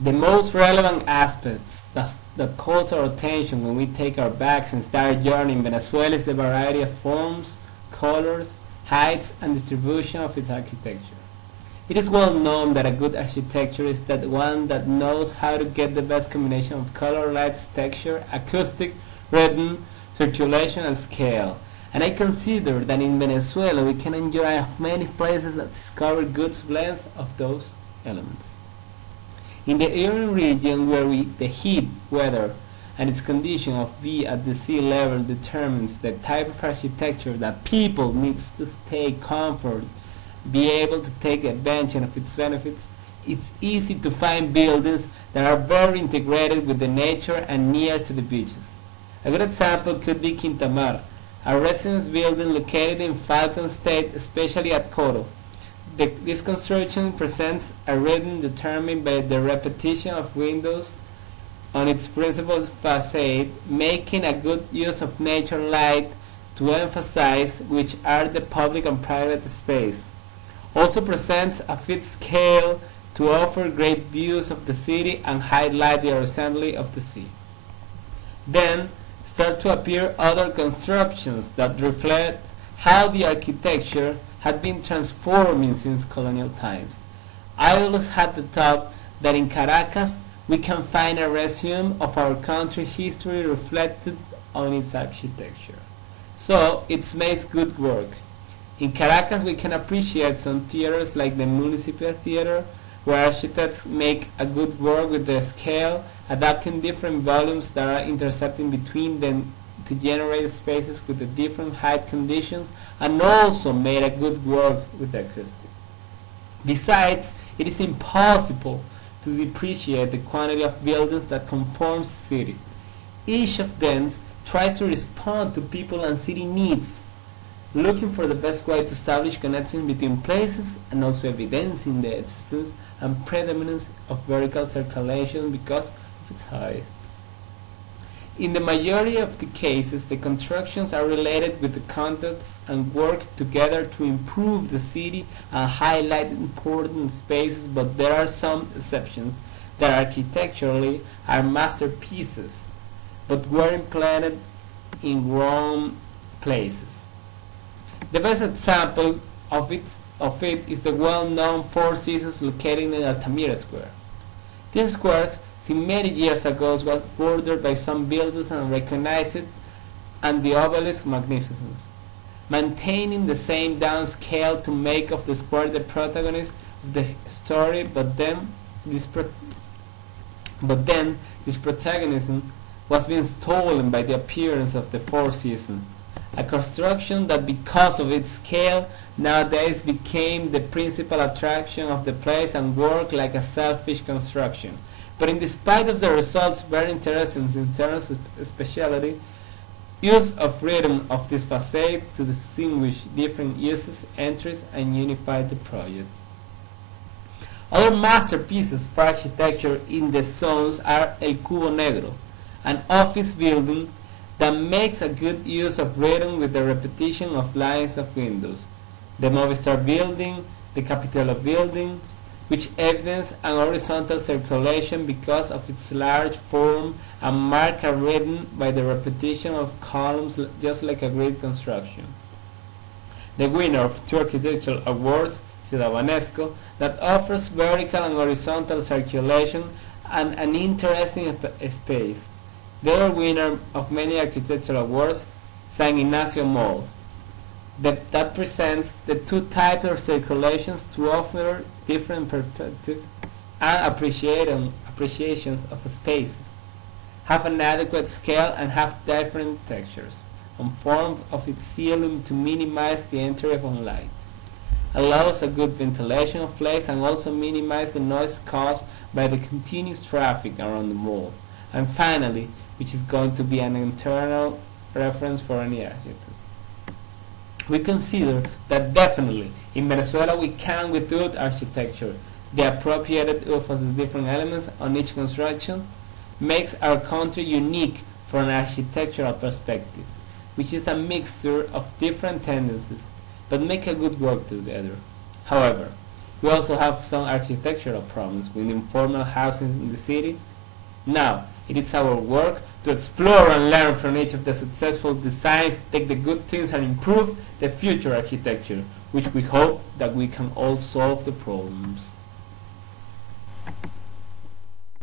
The most relevant aspects that calls our attention when we take our bags and start a journey in Venezuela is the variety of forms, colors, heights, and distribution of its architecture. It is well known that a good architecture is that one that knows how to get the best combination of color, lights, texture, acoustic, rhythm, circulation, and scale. And I consider that in Venezuela we can enjoy many places that discover good blends of those elements. In the urban region where the heat, weather, and its condition of be at the sea level determines the type of architecture that people needs to stay comfort, be able to take advantage of its benefits, it's easy to find buildings that are very integrated with the nature and near to the beaches. A good example could be Quintamar, a residence building located in Falcon State, especially at Coro. This construction presents a rhythm determined by the repetition of windows on its principal facade, making a good use of nature light to emphasize which are the public and private space. Also presents a fit scale to offer great views of the city and highlight the horizontality of the sea. Then start to appear other constructions that reflect how the architecture had been transforming since colonial times. I always had the thought that in Caracas we can find a resume of our country's history reflected on its architecture. So it makes good work. In Caracas we can appreciate some theaters like the Municipal Theater, where architects make a good work with the scale, adapting different volumes that are intersecting between them to generate spaces with the different height conditions, and also made a good work with the acoustic. Besides, it is impossible to appreciate the quantity of buildings that conforms the city. Each of them tries to respond to people and city needs, looking for the best way to establish connections between places and also evidencing the existence and predominance of vertical circulation because of its height. In the majority of the cases, the constructions are related with the context and work together to improve the city and highlight important spaces, but there are some exceptions that architecturally are masterpieces, but weren't planted in wrong places. The best example of it is the well-known Four Seasons located in Altamira Square. This square, since many years ago, was bordered by some buildings and recognized and the obelisk magnificence, maintaining the same downscale to make of the square the protagonist of the story, but then this protagonism was being stolen by the appearance of the Four Seasons, a construction that because of its scale nowadays became the principal attraction of the place and worked like a selfish construction. But in despite of the results very interesting in terms of speciality, use of rhythm of this facade to distinguish different uses, entries, and unify the project. Other masterpieces for architecture in the zones are El Cubo Negro, an office building that makes a good use of rhythm with the repetition of lines of windows. The Movistar building, the Capitolo building, which evidence an horizontal circulation because of its large form and mark a rhythm by the repetition of columns just like a grid construction. The winner of 2 architectural awards, Ciudad Vanesco, that offers vertical and horizontal circulation and an interesting space. The other winner of many architectural awards, San Ignacio Mall, that presents the 2 types of circulations to offer different perspectives and appreciations of spaces, have an adequate scale and have different textures and form of its ceiling to minimize the entry of light, allows a good ventilation of place and also minimize the noise caused by the continuous traffic around the mall, and finally, which is going to be an internal reference for any architect. We consider that definitely in Venezuela we can with good architecture, the appropriated use of the different elements on each construction makes our country unique from an architectural perspective, which is a mixture of different tendencies, but make a good work together. However, We also have some architectural problems with informal housing in the city. Now, it is our work to explore and learn from each of the successful designs, take the good things and improve the future architecture, which we hope that we can all solve the problems.